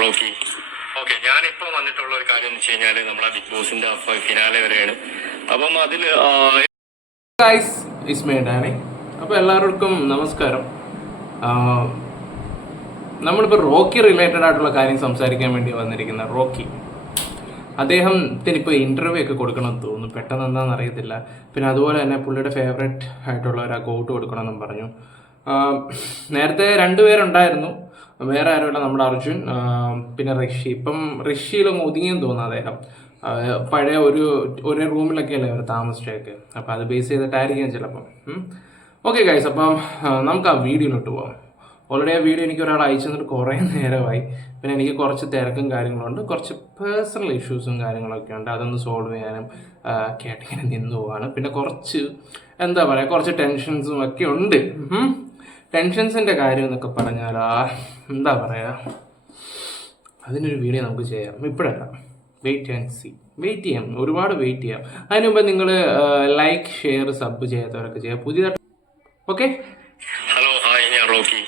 Rocky. Okay ഞാനിപ്പോ വന്നിട്ടുള്ള ഒരു കാര്യം എന്ന് വെച്ച് കഴിഞ്ഞാൽ നമ്മളെ ബിഗ് ബോസിന്റെ ഫിനാലെ വരെയാണ്. അപ്പം അതിൽ അപ്പൊ എല്ലാവർക്കും നമസ്കാരം. നമ്മളിപ്പോൾ റോക്കി റിലേറ്റഡ് ആയിട്ടുള്ള കാര്യം സംസാരിക്കാൻ വേണ്ടി വന്നിരിക്കുന്ന റോക്കി. അദ്ദേഹത്തിനിപ്പോൾ ഇന്റർവ്യൂ ഒക്കെ കൊടുക്കണമെന്ന് തോന്നുന്നു. പെട്ടെന്ന് എന്താണെന്ന് അറിയത്തില്ല. പിന്നെ അതുപോലെ തന്നെ പുള്ളിയുടെ ഫേവറേറ്റ് ആയിട്ടുള്ള ഒരു അക്കൗട്ട് കൊടുക്കണമെന്നും പറഞ്ഞു. നേരത്തെ രണ്ടുപേരുണ്ടായിരുന്നു വേറെ ആരുമില്ല നമ്മുടെ അർജുൻ പിന്നെ ഋഷി. ഇപ്പം ഋഷിയിലൊന്നും ഒതുങ്ങിയെന്ന് തോന്നുന്നു അദ്ദേഹം. പഴയ ഒരു ഒരേ റൂമിലൊക്കെ അല്ലേ അവർ താമസിച്ചേക്ക് അപ്പോൾ അത് ബേസ് ചെയ്തിട്ടായിരിക്കും ചിലപ്പം. ഓക്കെ ഗൈസ് അപ്പം നമുക്ക് ആ വീഡിയോയിലോട്ട് പോകാം ഓൾറെഡി ആ വീഡിയോ എനിക്ക് ഒരാൾ അയച്ചു തന്നിട്ട് കുറേ നേരമായി. പിന്നെ എനിക്ക് കുറച്ച് തിരക്കും കാര്യങ്ങളുണ്ട്. കുറച്ച് പേഴ്സണൽ ഇഷ്യൂസും കാര്യങ്ങളൊക്കെ ഉണ്ട്. അതൊന്ന് സോൾവ് ചെയ്യാനും കേട്ടിങ്ങനെ നിന്ന് പോവാണ് പിന്നെ കുറച്ച് എന്താ പറയുക കുറച്ച് ടെൻഷൻസും ഒക്കെ ഉണ്ട്. ടെൻഷൻസിന്റെ കാര്യം എന്നൊക്കെ പറഞ്ഞാൽ എന്താ പറയുക അതിനൊരു വീഡിയോ നമുക്ക് ചെയ്യാം. ഇപ്പോഴല്ല. വെയിറ്റ് ആൻഡ് സി വെയിറ്റ് ചെയ്യാം. ഒരുപാട് വെയിറ്റ് ചെയ്യാം. അതിന് മുമ്പ് നിങ്ങൾ ലൈക്ക് ഷെയർ സബ് ചെയ്യാത്തവരൊക്കെ ചെയ്യാം. പുതിയതായിട്ട് ഓക്കെ ഹലോ ഹായ് ഞാൻ റോക്കി.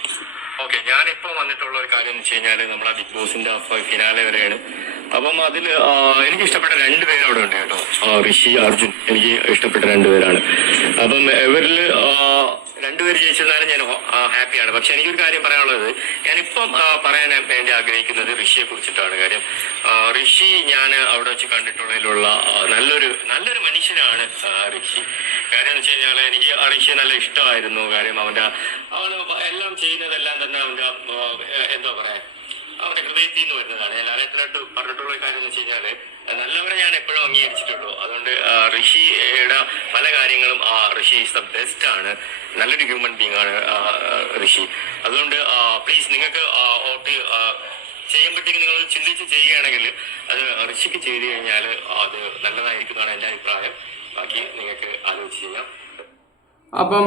ഓക്കെ ഞാനിപ്പോൾ വന്നിട്ടുള്ള ഒരു കാര്യം എന്ന് വെച്ച് കഴിഞ്ഞാൽ നമ്മളെ ബിഗ് ബോസിന്റെ ഫിനാലെ വരെയാണ്. അപ്പം അതിൽ എനിക്ക് ഇഷ്ടപ്പെട്ട രണ്ട് പേര് അവിടെ ഉണ്ട് കേട്ടോ. ഋഷി അർജുൻ എനിക്ക് ഇഷ്ടപ്പെട്ട രണ്ട് പേരാണ്. അപ്പം ഇവരിൽ രണ്ടുപേര് ജയിച്ചിരുന്നാലും ഞാൻ ഹാപ്പിയാണ്. പക്ഷെ എനിക്കൊരു കാര്യം പറയാനുള്ളത്. ഞാനിപ്പം പറയാൻ വേണ്ടി ആഗ്രഹിക്കുന്നത് ഋഷിയെ കുറിച്ചിട്ടാണ് കാര്യം. ഋഷി ഞാൻ അവിടെ വെച്ച് കണ്ടിട്ടുള്ളതിലുള്ള നല്ലൊരു നല്ലൊരു മനുഷ്യനാണ് ഋഷി. കാര്യം എന്ന് വെച്ച് കഴിഞ്ഞാൽ എനിക്ക് ഋഷിയെ നല്ല ഇഷ്ടമായിരുന്നു. കാര്യം അവന്റെ അവന് എല്ലാം ചെയ്യുന്നതെല്ലാം തന്നെ അവന്റെ എന്താ പറയാ ഹൃദയത്തിൽ നിന്ന് വരുന്നതാണ്. ലാലേട്ടനായിട്ട് പറഞ്ഞിട്ടുള്ള കാര്യം എന്ന് വെച്ച് കഴിഞ്ഞാൽ നല്ലവരെ ഞാൻ എപ്പോഴും അംഗീകരിച്ചിട്ടുള്ളൂ. അതുകൊണ്ട് ഋഷിയുടെ പല കാര്യങ്ങളും ആ ഋഷി ഇസ് ദ ബെസ്റ്റ് ആണ്. നല്ലൊരു ഹ്യൂമൻ ബീങ് ആണ് ഋഷി. അതുകൊണ്ട് പ്ലീസ് നിങ്ങൾക്ക് വോട്ട് ചെയ്യുമ്പോഴത്തേക്ക് നിങ്ങൾ ചിന്തിച്ച് ചെയ്യുകയാണെങ്കിൽ അത് ഋഷിക്ക് ചെയ്തു കഴിഞ്ഞാൽ അത് നല്ലതായിരിക്കും എന്നാണ് എന്റെ അഭിപ്രായം. ബാക്കി നിങ്ങൾക്ക് ആലോചിച്ച് ചെയ്യാം. അപ്പം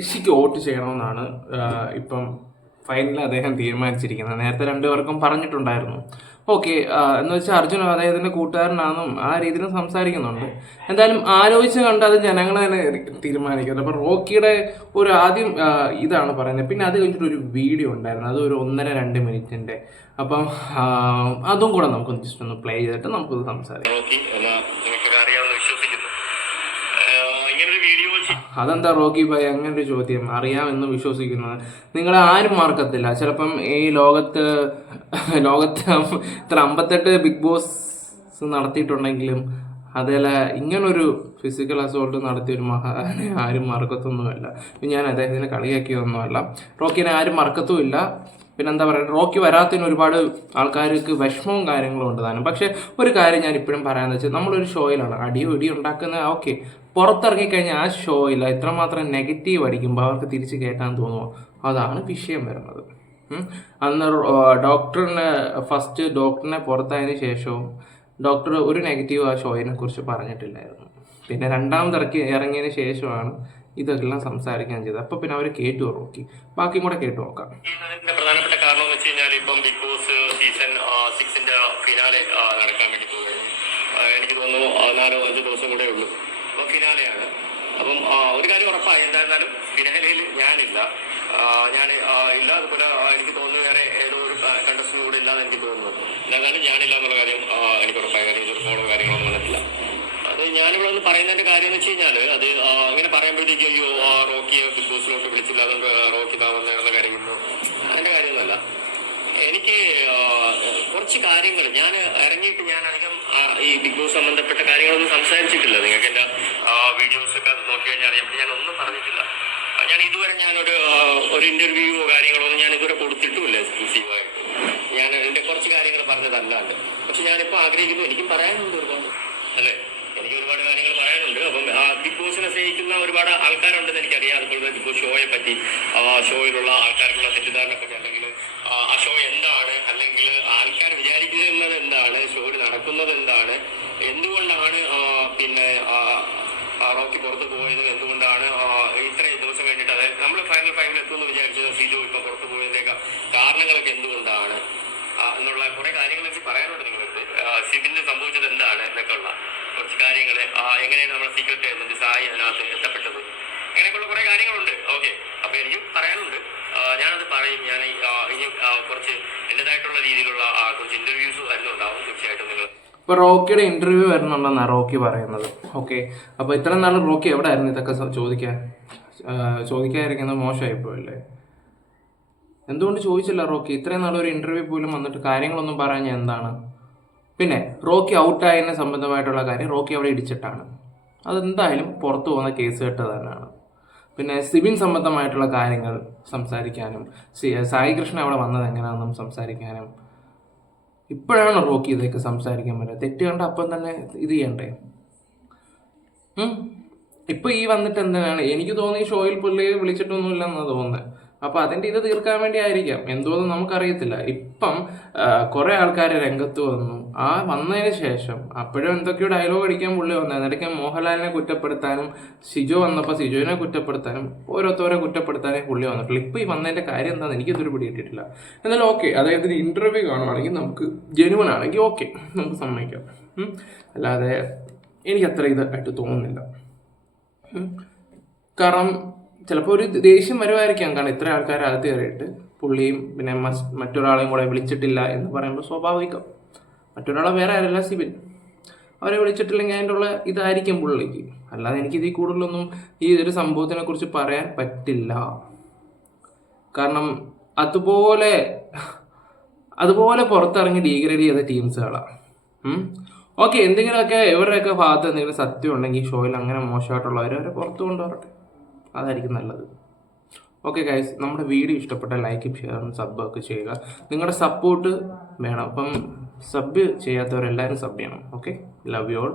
ഋഷിക്ക് വോട്ട് ചെയ്യണമെന്നാണ് ഇപ്പം ഫൈനലിൽ അദ്ദേഹം തീരുമാനിച്ചിരിക്കുന്നത്. നേരത്തെ രണ്ടുപേർക്കും പറഞ്ഞിട്ടുണ്ടായിരുന്നു. ഓക്കെ എന്ന് വെച്ചാൽ അർജുൻ അദ്ദേഹത്തിന്റെ കൂട്ടുകാരനാണെന്നും ആ രീതിയിൽ സംസാരിക്കുന്നുണ്ട്. എന്തായാലും ആലോചിച്ച് കണ്ട് അത് ജനങ്ങൾ തന്നെ തീരുമാനിക്കുന്നത്. അപ്പോൾ റോക്കിയുടെ ഒരു ആദ്യം ഇതാണ് പറയുന്നത്. പിന്നെ അത് കഴിഞ്ഞിട്ട് ഒരു വീഡിയോ ഉണ്ടായിരുന്നു. അത് ഒരു ഒന്നര രണ്ട് മിനിറ്റിന്റെ. അപ്പം അതും കൂടെ നമുക്ക് ജസ്റ്റ് ഒന്ന് പ്ലേ ചെയ്തിട്ട് നമുക്ക് സംസാരിക്കാം നോക്കി എന്ന് നിങ്ങൾക്കൊക്കെ അറിയാമെന്ന് വിശ്വസിക്കുന്നു ആഹ് ഇങ്ങനൊരു വീഡിയോ അതെന്താ റോക്കി ഭായ്? അങ്ങനെ ഒരു ചോദ്യം. അറിയാമെന്ന് വിശ്വസിക്കുന്നത് നിങ്ങൾ ആരും മറക്കത്തില്ല. ചിലപ്പം ഈ ലോകത്ത് ലോകത്ത് ഇത്ര അമ്പത്തെട്ട് ബിഗ് ബോസ് നടത്തിയിട്ടുണ്ടെങ്കിലും അതേല ഇങ്ങനൊരു ഫിസിക്കൽ അസോൾട്ട് നടത്തിയ ഒരു മഹാനെ ആരും മറക്കത്തൊന്നുമല്ല. ഞാൻ അദ്ദേഹത്തിന് കളിയാക്കിയതൊന്നുമല്ല. റോക്കിനെ ആരും മറക്കത്തുമില്ല. പിന്നെ എന്താ പറയുക റോക്കി വരാത്തതിന് ഒരുപാട് ആൾക്കാർക്ക് വിഷമവും കാര്യങ്ങളും ഉണ്ട് താനും. പക്ഷേ ഒരു കാര്യം ഞാൻ ഇപ്പോഴും പറയാന്ന് വെച്ചാൽ നമ്മളൊരു ഷോയിലാണ്. അടിയോ ഇടിയോ ഉണ്ടാക്കുന്ന ഓക്കെ പുറത്തിറങ്ങിക്കഴിഞ്ഞാൽ ആ ഷോയിൽ എത്രമാത്രം നെഗറ്റീവ് അടിക്കുമ്പോൾ അവർക്ക് തിരിച്ച് കേട്ടാൻ തോന്നുമോ അതാണ് വിഷയം വരുന്നത്. അന്ന് ഡോക്ടറിനെ ഫസ്റ്റ് ഡോക്ടറിനെ പുറത്തായതിനു ശേഷവും ഡോക്ടർ ഒരു നെഗറ്റീവ് ആ ഷോയിനെ കുറിച്ച് പറഞ്ഞിട്ടില്ലായിരുന്നു. പിന്നെ രണ്ടാമത് ഇറക്കി ഇറങ്ങിയതിന് ശേഷമാണ് ഇതെല്ലാം സംസാരിക്കാൻ ചെയ്തത്. അപ്പോൾ പിന്നെ അവർ കേട്ടു നോക്കി ബാക്കിയും കൂടെ കേട്ടു നോക്കാം ഇതിന്റെ പ്രധാനപ്പെട്ട കാരണം എന്ന് വെച്ച് കഴിഞ്ഞാൽ ഇപ്പം ബിഗ് ബോസ് സീസൺ സിക്സിന്റെ ഫിനാലെ നടക്കാൻ വേണ്ടി പോവുകയാണ് എനിക്ക് തോന്നുന്നു നാലോ അഞ്ചോ ദിവസം കൂടെ ഉള്ളൂ. അപ്പം ഫിനാലെയാണ് അപ്പം ഒരു കാര്യം ഉറപ്പായി. എന്തായിരുന്നാലും ഫിനാലയിൽ ഞാനില്ല. ഞാൻ ഇല്ല അതുപോലെ എനിക്ക് തോന്നുന്നു വേറെ ഏതോ ഒരു കണ്ടസ്റ്റന്റ് കൂടെ ഇല്ലാന്ന് എനിക്ക് തോന്നുന്നു. എന്തായാലും ഞാനില്ല എന്നുള്ള കാര്യം എനിക്ക് ഉറപ്പായ. കാര്യം ഇതൊരു ഫോളോ കാര്യങ്ങളൊന്നും വന്നിട്ടില്ല. അത് ഞാനിവിടെ ഒന്ന് പറയുന്നതിന്റെ കാര്യം എന്ന് വെച്ച് കഴിഞ്ഞാൽ അത് അങ്ങനെ പറയുമ്പോഴത്തേക്ക് അയ്യോ റോക്കിയെ ബിഗ് ബോസിലോട്ട് വിളിച്ചില്ല. അതുകൊണ്ട് റോക്കി താമസം കാര്യമൊന്നുമല്ല എനിക്ക് കുറച്ച് കാര്യങ്ങൾ. ഞാൻ ഇറങ്ങിയിട്ട് ഞാൻ അധികം ഈ ബിഗ് ബോസ് സംബന്ധപ്പെട്ട കാര്യങ്ങളൊന്നും സംസാരിച്ചിട്ടില്ല. നിങ്ങൾക്ക് എന്റെ വീഡിയോസ് ഒക്കെ നോക്കി കഴിഞ്ഞാൽ അറിയാം. ഞാൻ ഒന്നും പറഞ്ഞിട്ടില്ല. ഞാൻ ഇതുവരെ ഞാനൊരു ഒരു ഇന്റർവ്യൂവോ കാര്യങ്ങളോ ഒന്നും ഞാൻ ഇതുവരെ കൊടുത്തിട്ടുമില്ല എക്സ്ക്ലൂസീവായിട്ട് ഞാൻ എന്റെ കുറച്ച് കാര്യങ്ങൾ പറഞ്ഞതല്ലാണ്ട്. പക്ഷെ ഞാനിപ്പോ ആഗ്രഹിക്കുന്നു. എനിക്കും പറയാനുണ്ട് ഒരുപാട്. അല്ലേ? എനിക്ക് ഒരുപാട് കാര്യങ്ങൾ പറയാനുണ്ട്. അപ്പം ബിഗ് ബോസിനെ സ്നേഹിക്കുന്ന ഒരുപാട് ആൾക്കാരുണ്ടെന്ന് എനിക്കറിയാം. അതുപോലെ ബിഗ് ബോസ് ഷോയെ പറ്റി ഷോയിലുള്ള ആൾക്കാർക്കുള്ള തെറ്റിദ്ധാരണ പറ്റി അല്ലെങ്കിൽ ആ ഷോ എന്താണ് അല്ലെങ്കിൽ ആൾക്കാർ വിചാരിക്കുന്നത് എന്താണ് ഷോയിൽ നടക്കുന്നത് എന്താണ് എന്തുകൊണ്ടാണ് ആ, പിന്നെ ആ, ആ, റോക്കി പുറത്ത് പോയത് എന്തുകൊണ്ടാണ് ആ, ഇത്രയും ദിവസം വേണ്ടിയിട്ട് അതായത് നമ്മൾ ഫൈനൽ ഫൈനൽ എത്തുമെന്ന് വിചാരിച്ചത് സിജോ ഇപ്പൊ പുറത്ത് പോയതിന്റെയൊക്കെ കാരണങ്ങളൊക്കെ എന്തുകൊണ്ടാണ്? എന്നുള്ള കുറെ കാര്യങ്ങൾ എനിക്ക് പറയാനുണ്ട് നിങ്ങൾക്ക് സിബിന് സംഭവിച്ചത് എന്താണ് എന്നൊക്കെ ഉള്ള കുറച്ച് കാര്യങ്ങൾ എങ്ങനെയാണ് നമ്മുടെ സീക്രട്ട് ഏജന്റ് സായി അതിനകത്ത് എത്തപ്പെട്ടത്? അങ്ങനെയൊക്കെയുള്ള കുറെ കാര്യങ്ങളുണ്ട്. ഓക്കെ. അപ്പൊ എനിക്കും പറയാനുണ്ട്. ഞാനത് പറയും. ഞാൻ ഇനി കുറച്ച് എന്റേതായിട്ടുള്ള രീതിയിലുള്ള കുറച്ച് ഇന്റർവ്യൂസ് വരുന്നുണ്ടാവും. തീർച്ചയായിട്ടും നിങ്ങൾ ഇപ്പൊ റോക്കിയുടെ ഇന്റർവ്യൂ വരുന്നുണ്ടെന്നാണ് റോക്കി പറയുന്നത്. ഓക്കെ. അപ്പൊ ഇത്ര നാൾ റോക്കി എവിടെ ആയിരുന്നു ഇതൊക്കെ ചോദിക്കാൻ? ചോദിക്കാതിരിക്കുന്നത് മോശമായി മോശമായിപ്പോയല്ലേ? എന്തുകൊണ്ട് ചോദിച്ചില്ല റോക്കി? ഇത്രയും നല്ല ഒരു ഇന്റർവ്യൂ പോലും വന്നിട്ട് കാര്യങ്ങളൊന്നും പറയാൻ എന്താണ്? പിന്നെ റോക്കി ഔട്ടായതിനെ സംബന്ധമായിട്ടുള്ള കാര്യം റോക്കി അവിടെ ഇടിച്ചിട്ടാണ്. അതെന്തായാലും പുറത്തു പോകുന്ന കേസ് കെട്ട് തന്നെയാണ്. പിന്നെ സിബിൻ സംബന്ധമായിട്ടുള്ള കാര്യങ്ങൾ സംസാരിക്കാനും സായി കൃഷ്ണ അവിടെ വന്നത് എങ്ങനെയാണെന്നും സംസാരിക്കാനും. ഇപ്പോഴാണ് റോക്കി ഇതൊക്കെ സംസാരിക്കാൻ പറ്റുക. തെറ്റ് കണ്ട അപ്പം തന്നെ ഇത് ചെയ്യണ്ടേ. ഇപ്പൊ ഈ വന്നിട്ട് എന്തിനാണ്? എനിക്ക് തോന്നി ഈ ഷോയിൽ പുള്ളിയെ വിളിച്ചിട്ടൊന്നുമില്ല എന്നാണ് തോന്നുന്നത് അപ്പൊ അതിന്റെ ഇത് തീർക്കാൻ വേണ്ടി ആയിരിക്കാം എന്തോന്ന് നമുക്കറിയത്തില്ല. ഇപ്പം കുറെ ആൾക്കാർ രംഗത്ത് വന്നു. ആ വന്നതിന് ശേഷം അപ്പോഴും എന്തൊക്കെയോ ഡയലോഗ് അടിക്കാൻ പുള്ളി വന്നത് എന്നിടയ്ക്ക് മോഹൻലാലിനെ കുറ്റപ്പെടുത്താനും സിജോ വന്നപ്പോൾ സിജോനെ കുറ്റപ്പെടുത്താനും ഓരോരുത്തരെ കുറ്റപ്പെടുത്താനേ പുള്ളി വന്നിട്ടുള്ളൂ. ഇപ്പൊ ഈ വന്നതിന്റെ കാര്യം എന്താണെന്ന് എനിക്കിതൊരു പിടി കിട്ടിയിട്ടില്ല എന്നാലും ഓക്കെ അതായത് ഇന്റർവ്യൂ കാണുവാണെങ്കിൽ നമുക്ക് ജെനുവൻ ആണെങ്കിൽ ഓക്കെ നമുക്ക് സമ്മതിക്കാം. അല്ലാതെ എനിക്ക് അത്ര ഇതായിട്ട് തോന്നുന്നില്ല. കാരണം ചിലപ്പോൾ ഒരു ദേഷ്യം വരുമായിരിക്കാം. കാരണം ഇത്ര ആൾക്കാർ അകത്ത് കയറിയിട്ട് പുള്ളിയും പിന്നെ മറ്റൊരാളെയും കൂടെ വിളിച്ചിട്ടില്ല എന്ന് പറയുമ്പോൾ സ്വാഭാവികം. മറ്റൊരാളെ വേറെ ആരല്ല സിബിൻ. അവരെ വിളിച്ചിട്ടില്ലെങ്കിൽ അതിന്റെ ഉള്ള ഇതായിരിക്കും പുള്ളിക്ക്. അല്ലാതെ എനിക്ക് കൂടുതലൊന്നും ഈ ഒരു സംഭവത്തിനെ കുറിച്ച് പറയാൻ പറ്റില്ല. കാരണം അതുപോലെ അതുപോലെ പുറത്തിറങ്ങി ഡീഗ്രേഡ് ചെയ്ത ടീംസുകളാണ് ഓക്കെ എന്തെങ്കിലുമൊക്കെ ഇവരുടെയൊക്കെ ഭാഗത്ത് എന്തെങ്കിലും സത്യം ഉണ്ടെങ്കിൽ ഷോയിൽ അങ്ങനെ മോശമായിട്ടുള്ളവർ അവരെ പുറത്ത് കൊണ്ടുവരട്ടെ. അതായിരിക്കും നല്ലത്. ഓക്കെ ഗൈസ് നമ്മുടെ വീഡിയോ ഇഷ്ടപ്പെട്ട ലൈക്കും ഷെയറും സബ് ഒക്കെ ചെയ്യുക. നിങ്ങളുടെ സപ്പോർട്ട് വേണം. അപ്പം സബ് ചെയ്യാത്തവരെല്ലാവരും സബ് ചെയ്യണം. Okay love you all